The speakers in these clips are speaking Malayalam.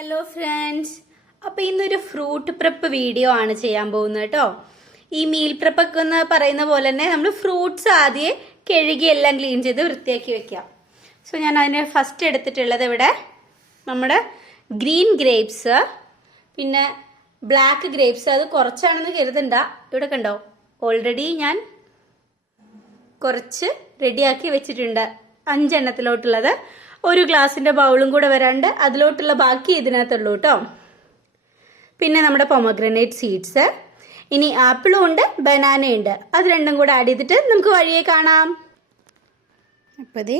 ഹലോ ഫ്രണ്ട്സ്, അപ്പോൾ ഇന്നൊരു ഫ്രൂട്ട് പ്രെപ്പ് വീഡിയോ ആണ് ചെയ്യാൻ പോകുന്നത് കേട്ടോ. ഈ മീൽ പ്രെപ്പൊക്കെ എന്ന് പറയുന്ന പോലെ തന്നെ നമ്മൾ ഫ്രൂട്ട്സ് ആദ്യം കഴുകി എല്ലാം ക്ലീൻ ചെയ്ത് വൃത്തിയാക്കി വെക്കാം. സോ ഞാൻ അതിന് ഫസ്റ്റ് എടുത്തിട്ടുള്ളത് ഇവിടെ നമ്മുടെ ഗ്രീൻ ഗ്രേപ്സ്, പിന്നെ ബ്ലാക്ക് ഗ്രേപ്സ്. അത് കുറച്ചാണെന്ന് കരുതണ്ട, ഇവിടെ കണ്ടോ ഓൾറെഡി ഞാൻ കുറച്ച് റെഡിയാക്കി വെച്ചിട്ടുണ്ട്. 5 എണ്ണത്തിലോട്ടുള്ളത്. ഒരു ഗ്ലാസിൻ്റെ ബൗളും കൂടെ വരാണ്ട് അതിലോട്ടുള്ള ബാക്കി ഇതിനകത്തുള്ളൂ കേട്ടോ. പിന്നെ നമ്മുടെ പൊമഗ്രനേറ്റ് സീഡ്സ്, ഇനി ആപ്പിളും ഉണ്ട് ബനാനയുണ്ട്. അത് രണ്ടും കൂടെ ആഡ് ചെയ്തിട്ട് നമുക്ക് വഴിയെ കാണാം. അപ്പോൾ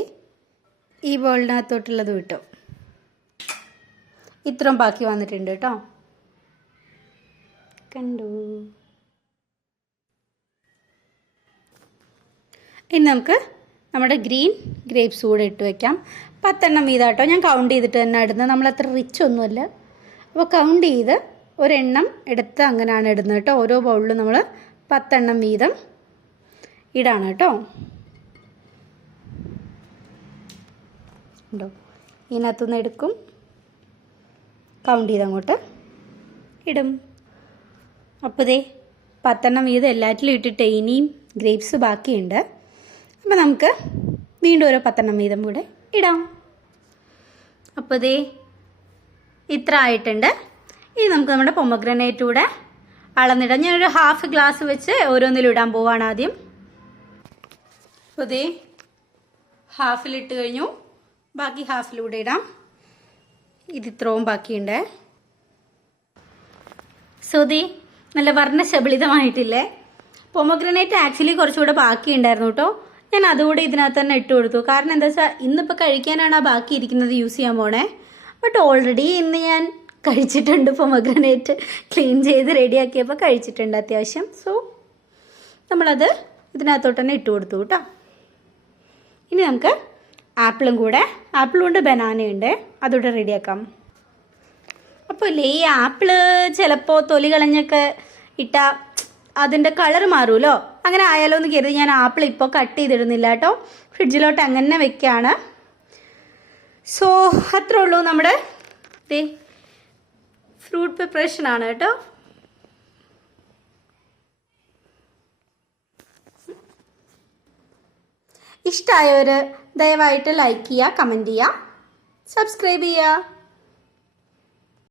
ഈ ബൗളിനകത്തോട്ടുള്ളത് വിട്ടോ, ഇത്രയും ബാക്കി വന്നിട്ടുണ്ട് കേട്ടോ. കണ്ടു. ഇനി നമുക്ക് നമ്മുടെ ഗ്രീൻ ഗ്രേപ്സ് കൂടെ ഇട്ട് വയ്ക്കാം. 10 എണ്ണം വീതമാട്ടോ ഞാൻ കൗണ്ട് ചെയ്തിട്ട് തന്നെ ഇടുന്നത്. നമ്മളത്ര റിച്ച് ഒന്നുമല്ല, അപ്പോൾ കൗണ്ട് ചെയ്ത് ഒരെണ്ണം എടുത്ത് അങ്ങനെയാണ് ഇടുന്നത് കേട്ടോ. ഓരോ ബൗളിലും നമ്മൾ 10 എണ്ണം വീതം ഇടാണ് കേട്ടോ. ഉണ്ടോ, ഇതിനകത്തുനിന്ന് എടുക്കും, കൗണ്ട് ചെയ്ത് അങ്ങോട്ട് ഇടും. അപ്പോൾ 10 എണ്ണം വീതം എല്ലാറ്റിലും ഇട്ടിട്ട് ഇനിയും ഗ്രേപ്സ് ബാക്കിയുണ്ട്. അപ്പോൾ നമുക്ക് വീണ്ടും ഓരോ 10 എണ്ണം വീതം കൂടെ ഇടാം. അപ്പോൾ ഇത്ര ആയിട്ടുണ്ട്. ഇനി നമുക്ക് നമ്മുടെ പൊമഗ്രനേറ്റ് കൂടെ അളന്നിടാം. ഞാനൊരു ഹാഫ് ഗ്ലാസ് വെച്ച് ഓരോന്നിലും ഇടാൻ പോവാണ് ആദ്യം. അപ്പോൾ ഹാഫിലിട്ട് കഴിഞ്ഞു, ബാക്കി ഹാഫിലൂടെ ഇടാം. ഇത്രയും ബാക്കിയുണ്ട്. സോ നല്ല വർണ്ണശബളിതമായിട്ടില്ലേ. പൊമഗ്രനേറ്റ് ആക്ച്വലി കുറച്ചുകൂടെ ബാക്കി ഉണ്ടായിരുന്നു കേട്ടോ. ഞാൻ അതുകൂടെ ഇതിനകത്ത് തന്നെ ഇട്ട് കൊടുത്തു. കാരണം എന്താ വെച്ചാൽ ഇന്നിപ്പോൾ കഴിക്കാനാണ് ആ ബാക്കി ഇരിക്കുന്നത് യൂസ് ചെയ്യാൻ പോണേ. ബട്ട് ഓൾറെഡി ഇന്ന് ഞാൻ കഴിച്ചിട്ടുണ്ട്. പൊമഗ്രനേറ്റ് ക്ലീൻ ചെയ്ത് റെഡിയാക്കിയപ്പോൾ കഴിച്ചിട്ടുണ്ട് അത്യാവശ്യം. സോ നമ്മളത് ഇതിനകത്തോട്ട് തന്നെ ഇട്ട് കൊടുത്തു കേട്ടോ. ഇനി നമുക്ക് ആപ്പിളും ഉണ്ട് ബനാനയുണ്ട്, അതുകൂടെ റെഡിയാക്കാം. അപ്പോൾ ഈ ആപ്പിള് ചിലപ്പോൾ തൊലി കളഞ്ഞൊക്കെ ഇട്ടാൽ അതിൻ്റെ കളർ മാറുമല്ലോ. അങ്ങനെ ആയാലോ എന്ന് കരുതി ഞാൻ ആപ്പിൾ ഇപ്പോൾ കട്ട് ചെയ്തിടുന്നില്ല കേട്ടോ. ഫ്രിഡ്ജിലോട്ട് അങ്ങനെ വെക്കുകയാണ്. സോ അത്രേ ഉള്ളൂ നമ്മുടെ ഫ്രൂട്ട് പ്രിപ്പറേഷനാണ് കേട്ടോ. ഇഷ്ടമായവർ ദയവായിട്ട് ലൈക്ക് ചെയ്യുക, കമൻറ്റ് ചെയ്യുക, സബ്സ്ക്രൈബ് ചെയ്യുക.